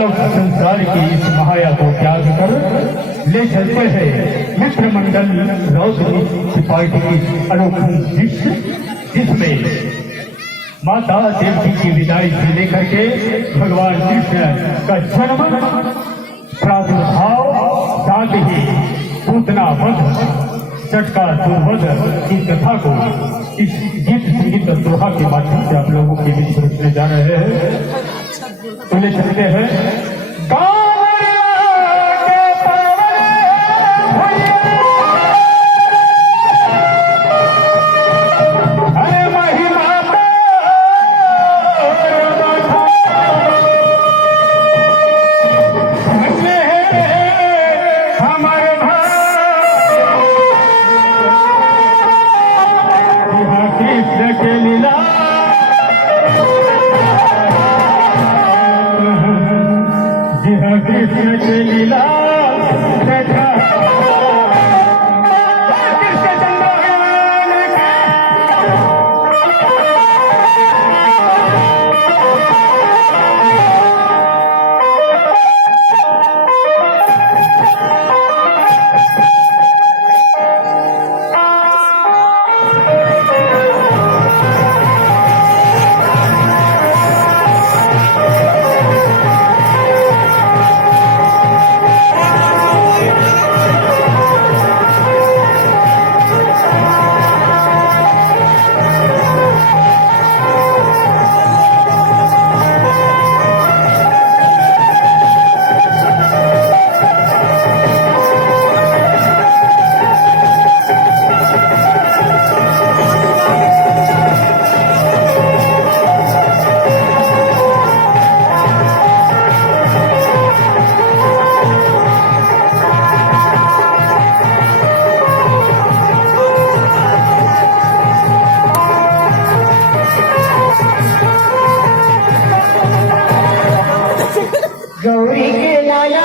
अलग संसार की इस माया को त्याग कर ले चलते हैं मित्र मंडल रोशनी की पार्टी की अनोखी दृश्य, जिसमें माता देवी की विदाई से लेकर के भगवान कृष्ण का जन्म, प्रादुर्भाव, साथ ही पूतना वध, चटका दुर्वध की कथा को इस गीत संगीत और दोहा के माध्यम से आप लोगों के बीच रखने जा रहे हैं। तो ले चलते हैं कृष्ण के लीला गौरी के लाला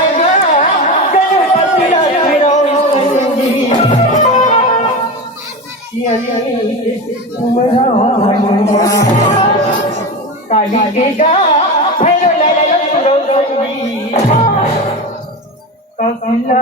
गणपति काली के गा कपिला